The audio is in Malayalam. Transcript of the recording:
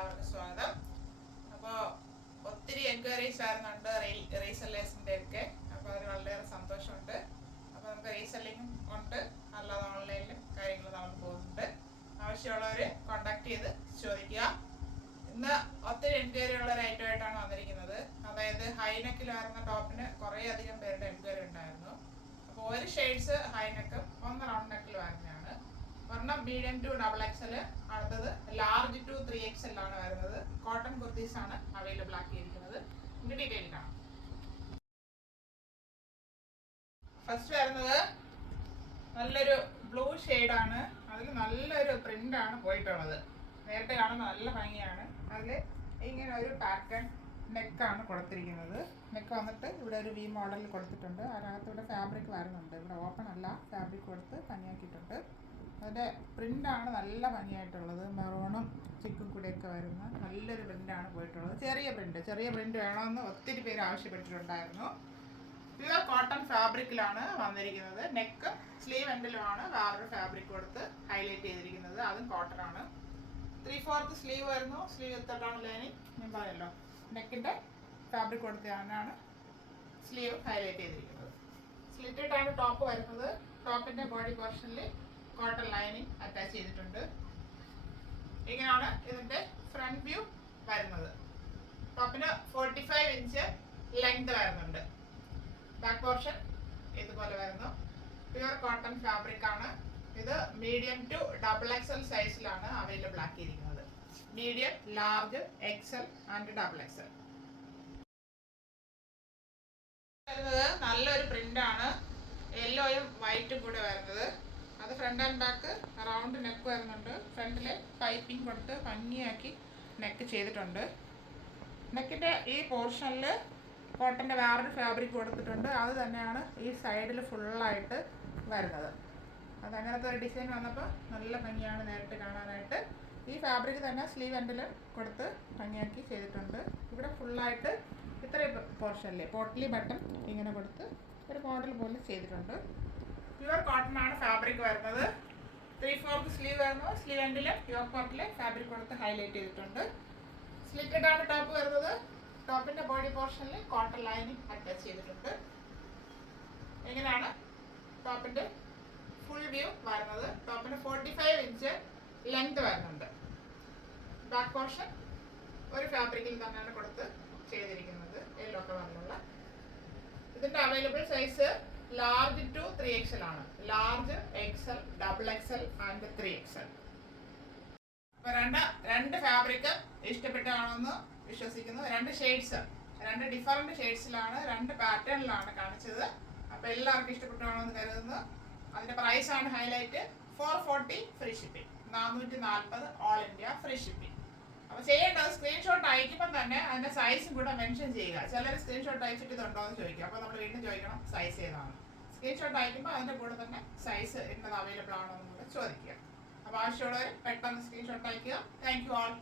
എല്ലാവർക്കും സ്വാഗതം. അപ്പോൾ ഒത്തിരി എൻക്വയറീസ് ആയിരുന്നുണ്ട് റീസെല്ലേഴ്സിൻ്റെ ഒക്കെ. അപ്പോൾ അതിന് വളരെയേറെ സന്തോഷമുണ്ട്. അപ്പോൾ നമുക്ക് റീസെല്ലിങ്ങും ഉണ്ട്, അല്ലാതെ ഓൺലൈനിലും കാര്യങ്ങൾ നമ്മൾ പോകുന്നുണ്ട്. ആവശ്യമുള്ളവർ കോണ്ടാക്ട് ചെയ്ത് ചോദിക്കുക. ഇന്ന് ഒത്തിരി എൻക്വയറി ഉള്ള ഒരു ഐറ്റമായിട്ടാണ് വന്നിരിക്കുന്നത്. അതായത് ഹൈനെക്കിൽ വരുന്ന ടോപ്പിന് കുറേ അധികം പേരുടെ എൻക്വയറി ഉണ്ടായിരുന്നു. അപ്പോൾ ഒരു ഷെയ്ഡ്സ് ഹൈനെക്കും ഒന്ന് റൗണ്ട് നെക്കിൽ വരുന്നതാണ്. ഒരെണ്ണം മീഡിയം ടു ഡബിൾ എക്സൽ, അടുത്തത് ലാർജ് ടു 3XL ആണ് വരുന്നത്. കോട്ടൺ കുർത്തീസ് ആണ് അവൈലബിൾ ആക്കിയിരിക്കുന്നത്. ഇതിന്റെ ഡീറ്റെയിൽ കാണാം. ഫസ്റ്റ് വരുന്നത് നല്ലൊരു ബ്ലൂ ഷെയ്ഡാണ്. അതിൽ നല്ലൊരു പ്രിന്റാണ് പോയിട്ടുള്ളത്. നേരത്തെ കാണുന്ന നല്ല ഭംഗിയാണ്. അതിൽ ഇങ്ങനെ ഒരു പാറ്റേൺ നെക്കാണ് കൊടുത്തിരിക്കുന്നത്. നെക്ക് വന്നിട്ട് ഇവിടെ ഒരു വി മോഡൽ കൊടുത്തിട്ടുണ്ട്. അതിനകത്ത് ഇവിടെ ഫാബ്രിക് വരുന്നുണ്ട്. ഇവിടെ ഓപ്പൺ അല്ല, ഫാബ്രിക് കൊടുത്ത് ഭംഗിയാക്കിയിട്ടുണ്ട്. അതിൻ്റെ പ്രിൻ്റാണ് നല്ല ഭംഗിയായിട്ടുള്ളത്. മെറൂണും ചിക്കും കൂടെയൊക്കെ വരുന്ന നല്ലൊരു പ്രിൻ്റാണ് പോയിട്ടുള്ളത്. ചെറിയ പ്രിൻ്റ് വേണമെന്ന് ഒത്തിരി പേര് ആവശ്യപ്പെട്ടിട്ടുണ്ടായിരുന്നു. പ്യുവർ കോട്ടൺ ഫാബ്രിക്കിലാണ് വന്നിരിക്കുന്നത്. നെക്ക് സ്ലീവ് എൻഡിലുമാണ് വേറൊരു ഫാബ്രിക് കൊടുത്ത് ഹൈലൈറ്റ് ചെയ്തിരിക്കുന്നത്. അതും കോട്ടൺ ആണ്. 3/4 സ്ലീവ് വരുന്നു. സ്ലീവ് എത്തിട്ടാണ് ലൈനിങ് ഞാൻ പറയല്ലോ. നെക്കിൻ്റെ ഫാബ്രിക് കൊടുത്താണ് സ്ലീവ് ഹൈലൈറ്റ് ചെയ്തിരിക്കുന്നത്. സ്ലിറ്റിട്ടാണ് ടോപ്പ് വരുന്നത്. ടോപ്പിൻ്റെ ബോഡി പോർഷനിൽ കോട്ടൺ ലൈനിങ് അറ്റാച്ച് ചെയ്തിട്ടുണ്ട്. ഇങ്ങനെയാണ് ഇതിൻ്റെ ഫ്രണ്ട് വ്യൂ വരുന്നത്. ടോപ്പിന് 45 ഇഞ്ച് ലെങ്ത് വരുന്നുണ്ട്. ബാക്ക് പോർഷൻ ഇതുപോലെ വരുന്നു. പ്യുവർ കോട്ടൺ ഫാബ്രിക് ആണ്. ഇത് മീഡിയം ടു ഡബിൾ എക്സൽ സൈസിലാണ് അവൈലബിൾ ആക്കിയിരിക്കുന്നത്. Medium, large, XL and double XL. വരുന്നത് നല്ലൊരു പ്രിന്റ് ആണ്. യെല്ലോയും വൈറ്റും കൂടെ വരുന്നത്. അത് front and back round neck വരുന്നുണ്ട്. ഫ്രണ്ടിൽ പൈപ്പിംഗ് കൊടുത്ത് ഭംഗിയാക്കി നെക്ക് ചെയ്തിട്ടുണ്ട്. നെക്കിൻ്റെ ഈ പോർഷനിൽ കോട്ടൻ്റെ വേറൊരു ഫാബ്രിക് കൊടുത്തിട്ടുണ്ട്. അത് തന്നെയാണ് ഈ സൈഡിൽ ഫുള്ളായിട്ട് വരുന്നത്. അത് അങ്ങനത്തെ ഒരു ഡിസൈൻ വന്നപ്പോൾ നല്ല ഭംഗിയാണ് നേരിട്ട് കാണാനായിട്ട്. ഈ ഫാബ്രിക് തന്നെ സ്ലീവ് എൻഡിൽ കൊടുത്ത് ഭംഗിയാക്കി ചെയ്തിട്ടുണ്ട്. ഇവിടെ ഫുള്ളായിട്ട് ഇത്രയും പോർഷനിൽ പോട്ട്ലി ബട്ടൺ ഇങ്ങനെ കൊടുത്ത് ഒരു മോഡൽ പോലെ ചെയ്തിട്ടുണ്ട്. പ്യുവർ കോട്ടൺ ആണ് ഫാബ്രിക് വരുന്നത്. 3/4 സ്ലീവ് വരുന്നു. സ്ലീവ് എൻഡിൽ പ്യുവർ കോട്ടണിൽ ഫാബ്രിക് കൊടുത്ത് ഹൈലൈറ്റ് ചെയ്തിട്ടുണ്ട്. സ്ലിറ്റഡ് ആണ് ടോപ്പ് വരുന്നത്. ടോപ്പിൻ്റെ ബോഡി പോർഷനിൽ കോട്ടൺ ലൈനിങ് അറ്റാച്ച് ചെയ്തിട്ടുണ്ട്. ഇങ്ങനെയാണ് ടോപ്പിൻ്റെ ഫുൾ വ്യൂ വരുന്നത്. ടോപ്പിന് 45 ഇഞ്ച് ലെങ്ത് വരുന്നുണ്ട്. ബാക്ക് പോർഷൻ ഒരു ഫാബ്രിക്കിൽ തന്നെയാണ് കൊടുത്ത് ചെയ്തിരിക്കുന്നത്. യെല്ലോ കളറിലുള്ള. ഇതിൻ്റെ available size large to 3XL ആണ്. Large, XL, double XL and 3XL. അപ്പോൾ രണ്ട് ഫാബ്രിക് ഇഷ്ടപ്പെട്ടാണെന്ന് വിശ്വസിക്കുന്നു. രണ്ട് ഷെയ്ഡ്സ്, രണ്ട് ഡിഫറൻറ്റ് ഷെയ്ഡ്സിലാണ്, രണ്ട് പാറ്റേണിലാണ് കാണിച്ചത്. അപ്പോൾ എല്ലാവർക്കും ഇഷ്ടപ്പെട്ടാണെന്ന് കരുതുന്നു. അതിൻ്റെ പ്രൈസാണ് highlight. 440 free shipping, 440 all India free shipping. അപ്പോൾ ചെയ്യേണ്ടത് സ്ക്രീൻഷോട്ട് അയക്കുമ്പോൾ തന്നെ അതിൻ്റെ സൈസും കൂടെ മെൻഷൻ ചെയ്യുക. ചിലർ സ്ക്രീൻഷോട്ട് അയച്ചിട്ട് ഇതുണ്ടോ എന്ന് ചോദിക്കുക. അപ്പോൾ നമ്മൾ വീണ്ടും ചോദിക്കണം സൈസ് ഏതാണ്. സ്ക്രീൻഷോട്ട് അയക്കുമ്പോൾ അതിൻ്റെ കൂടെ തന്നെ സൈസ് ഇന്നത് അവൈലബിൾ ആണോ എന്നുകൂടെ ചോദിക്കുക. അപ്പോൾ ആവശ്യമുള്ളവർ പെട്ടെന്ന് സ്ക്രീൻഷോട്ട് അയക്കുക. Thank you all.